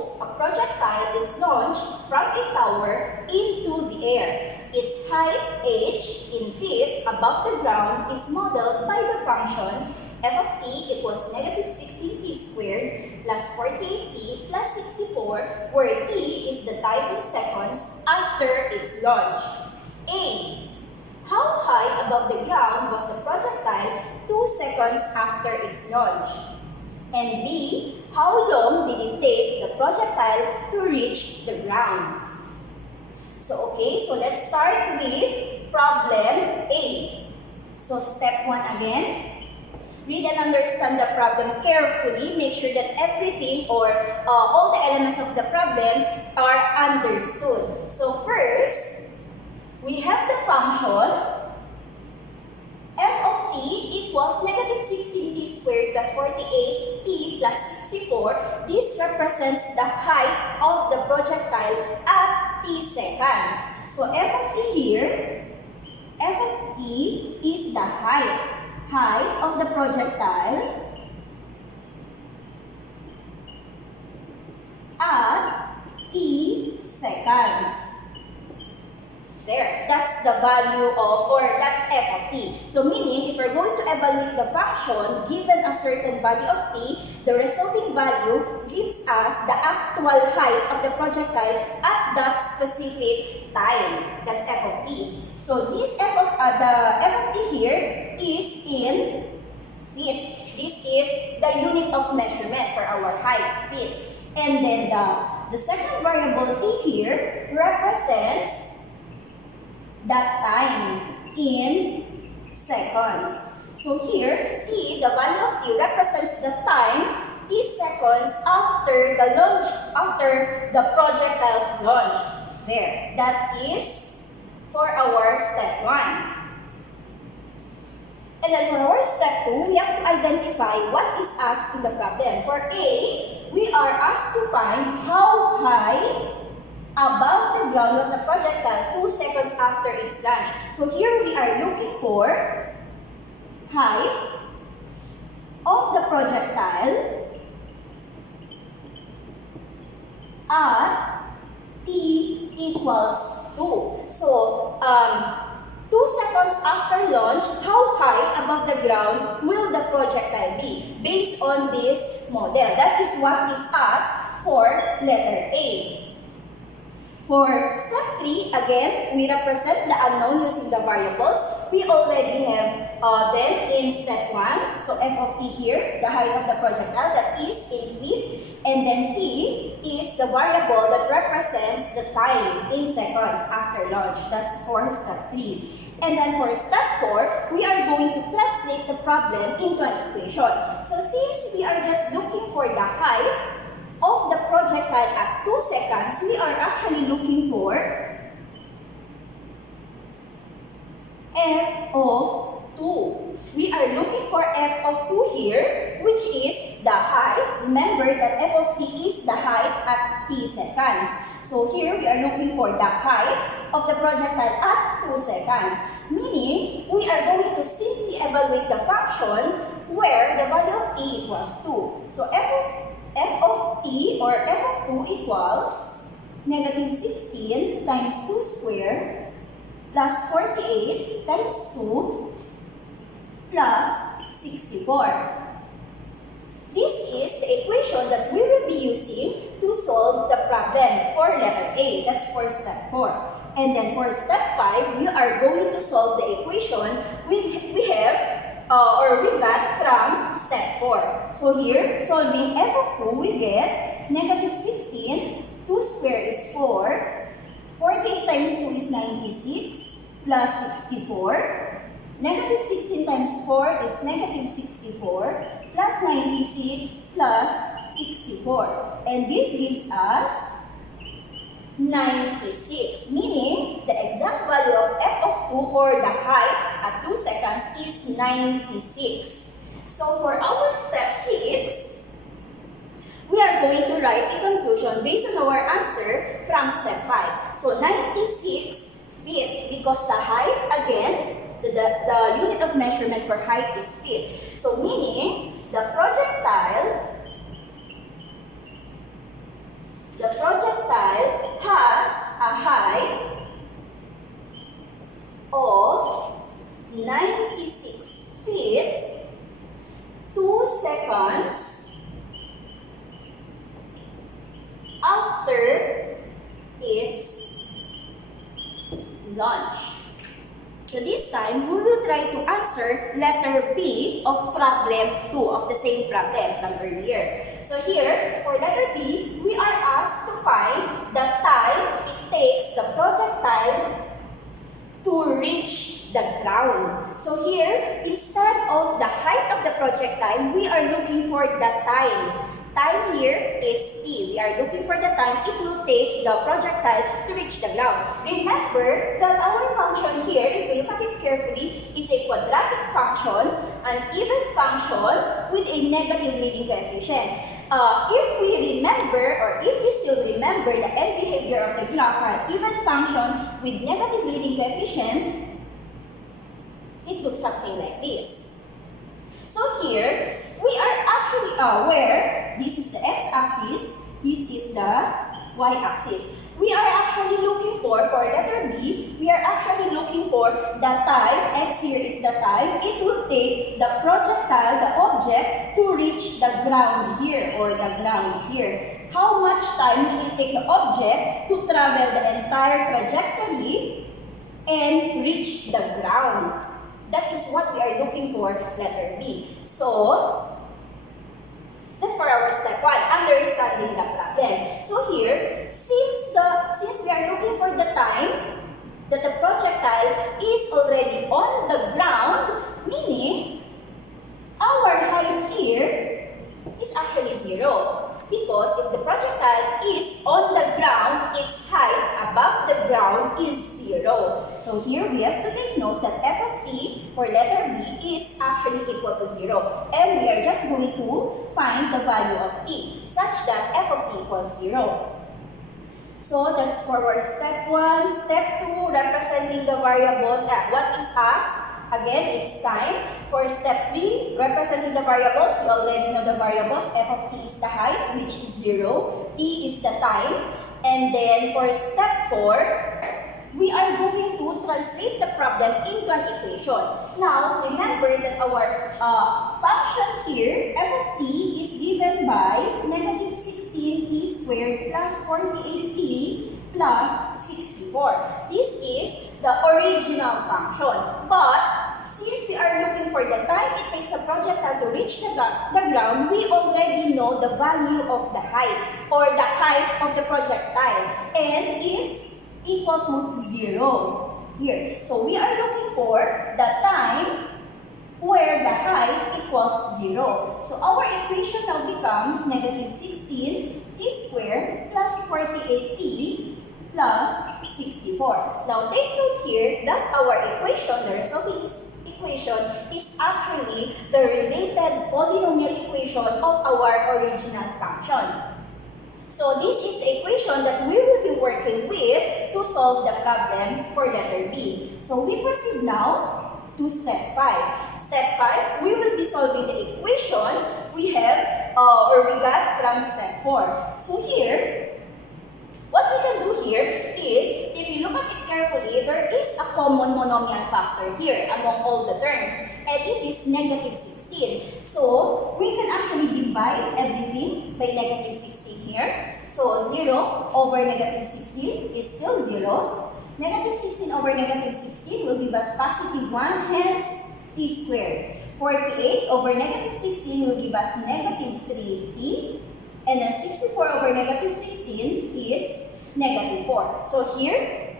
Suppose a projectile is launched from a tower into the air. Its height, h, in feet above the ground is modeled by the function f of t equals negative 16t squared plus 48t plus 64, where t is the time in seconds after its launch. A. How high above the ground was the projectile 2 seconds after its launch? And B. How long did it take the projectile to reach the ground? So let's start with problem A. So step 1 again. Read and understand the problem carefully. Make sure that everything or all the elements of the problem are understood. So first, we have the function f of t equals negative 16t squared plus 48t plus 64. This represents the height of the projectile at t seconds. So f of t here, f of t is the height of the projectile at t seconds. There, that's the value of, or that's f of t. So meaning, if we're going to evaluate the function given a certain value of t, the resulting value gives us the actual height of the projectile at that specific time. That's f of t. So this the f of t here is in feet. This is the unit of measurement for our height, feet. And then the second variable t here represents that time in seconds. So here, t, the value of t represents the time t seconds after the launch, after the projectile's launch. There, that is for our step 1. And then for our step 2, we have to identify what is asked in the problem. For A, we are asked to find how high above the ground was a projectile 2 seconds after its launch. So here we are looking for height of the projectile at t equals 2. So 2 seconds after launch, how high above the ground will the projectile be based on this model? That is what is asked for letter A. For step 3, again, we represent the unknown using the variables. We already have them in step 1. So f of t here, the height of the projectile, that is in feet. And then t is the variable that represents the time in seconds after launch. That's for step 3. And then for step 4, we are going to translate the problem into an equation. So since we are just looking for the height of the projectile at 2 seconds, we are actually looking for f of 2. We are looking for f of 2 here, which is the height. Remember that f of t is the height at t seconds. So here we are looking for the height of the projectile at 2 seconds. Meaning, we are going to simply evaluate the function where the value of t equals 2. So f of t or f of 2 equals negative 16 times 2 squared plus 48 times 2 plus 64. This is the equation that we will be using to solve the problem for letter A. That's for step 4. And then for step 5, we are going to solve the equation we got from step 4. So here, solving f of 2, we get negative 16, 2 squared is 4, 48 times 2 is 96, plus 64, negative 16 times 4 is negative 64, plus 96 plus 64. And this gives us 96, meaning the exact value of f of 2 or the height at 2 seconds is 96. So for our step 6, we are going to write a conclusion based on our answer from step 5. So 96 feet, because the height, again, the unit of measurement for height is feet. So meaning, the projectile lunch. So this time, we will try to answer letter B of problem 2 of the same problem from earlier. So here, for letter B, we are asked to find the time it takes the projectile to reach the ground. So here, instead of the height of the projectile, we are looking for the time. Time here is t. We are looking for the time it will take the projectile to reach the ground. Remember that our function here, if you look at it carefully, is a quadratic function, an even function with a negative leading coefficient. If we remember, or if you still remember the end behavior of the graph, an even function with negative leading coefficient, it looks something like this. So here, we are actually where this is the x-axis, this is the y-axis. We are actually looking for letter B, we are actually looking for the time, x here is the time, it will take the projectile, the object, to reach the ground here, or the ground here. How much time will it take the object to travel the entire trajectory and reach the ground? That is what we are looking for, letter B. So, that's for our step 1, understanding the problem. So here, since we are looking for the time that the projectile is already on the ground, meaning our height here is actually 0. Because if the projectile is on the ground, its height above the ground is 0. So here we have to take note that f of t for letter B is actually equal to 0. And we are just going to find the value of t such that f of t equals 0. So that's for our step 1. Step 2, representing the variables. What is asked? Again, it's time. For step 3, representing the variables, we already know the variables. F of t is the height, which is 0. T is the time. And then for step 4, we are going to translate the problem into an equation. Now, remember that our function here, f of t, is given by negative 16t squared plus 48t plus 64. This is the original function. But since we are looking for the time it takes a projectile to reach the ground, we already know the value of the height, or the height of the projectile. And it's equal to 0 here. So we are looking for the time where the height equals 0. So our equation now becomes negative 16t squared plus 48t plus 64. Now take note here that our equation, the resulting equation, is actually the related polynomial equation of our original function. So this is the equation that we will be working with to solve the problem for letter B. So we proceed now to step 5. Step 5, we will be solving the equation we have we got from step 4. So here, what we can do here is, if you look at it carefully, there is a common monomial factor here among all the terms, and it is negative 16. So, we can actually divide everything by negative 16 here. So, 0 over negative 16 is still 0. Negative 16 over negative 16 will give us positive 1, hence t squared. 48 over negative 16 will give us negative 3t. And then 64 over negative 16 is negative 4. So here,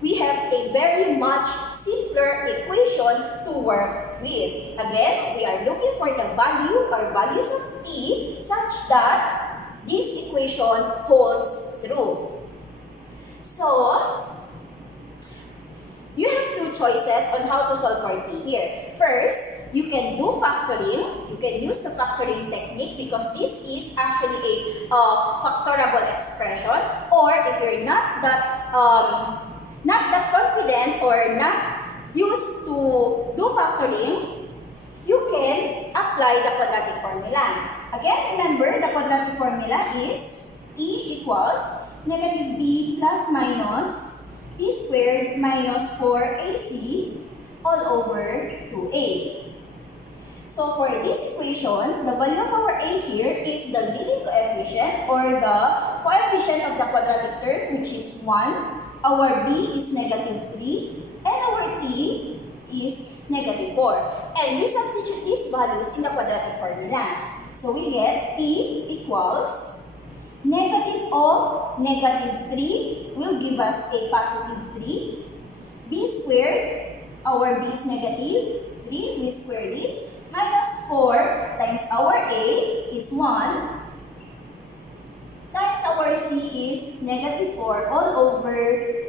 we have a very much simpler equation to work with. Again, we are looking for the value or values of t such that this equation holds true. So, you have two choices on how to solve for t here. First, you can do factoring. You can use the factoring technique because this is actually a factorable expression. Or if you're not that confident or not used to do factoring, you can apply the quadratic formula. Again, remember the quadratic formula is t equals negative b plus minus t squared minus 4ac all over 2a. So for this equation, the value of our a here is the leading coefficient or the coefficient of the quadratic term, which is 1. our b is -3, and our t is -4. And we substitute these values in the quadratic formula. So we get t equals negative of -3 will give us a positive 3. B squared, our b is -3, we square this, minus 4 times our a is 1, times our c is -4 all over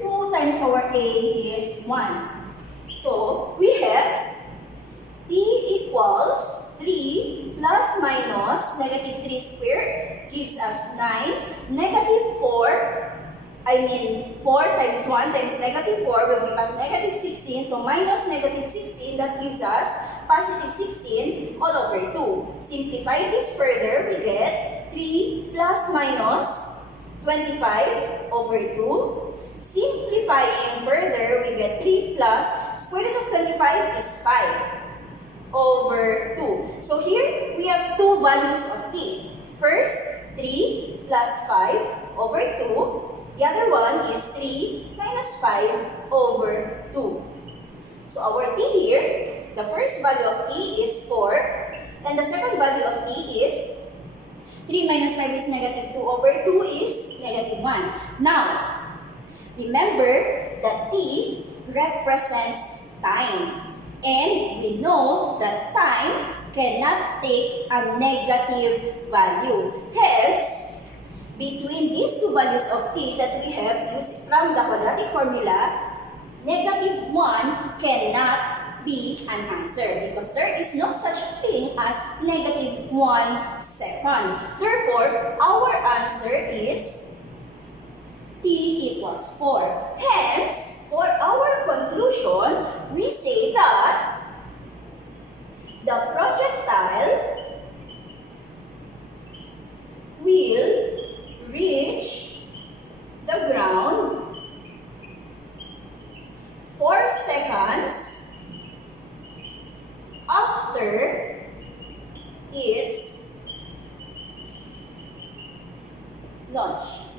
2 times our a is 1. So we have t equals 3 plus minus -3 squared gives us 9, -4 times 1 times -4 will give us -16, so minus -16 that gives us positive 16 all over 2. Simplify this further, we get 3 plus minus 25 over 2. Simplifying further, we get 3 plus square root of 25 is 5 over 2. So here, we have two values of t. First, 3 plus 5 over 2. The other one is 3 minus 5 over 2. So our t here, the first value of t is 4. And the second value of t is 3 minus 5 is -2 over 2 is -1. Now, remember that t represents time. And we know that time cannot take a negative value. Hence, between these two values of t that we have used from the quadratic formula, -1 cannot be an answer because there is no such thing as -1 second. Therefore, our answer is t equals 4. Hence, for our conclusion, we say that the projectile will reach the ground 4 seconds after its launch.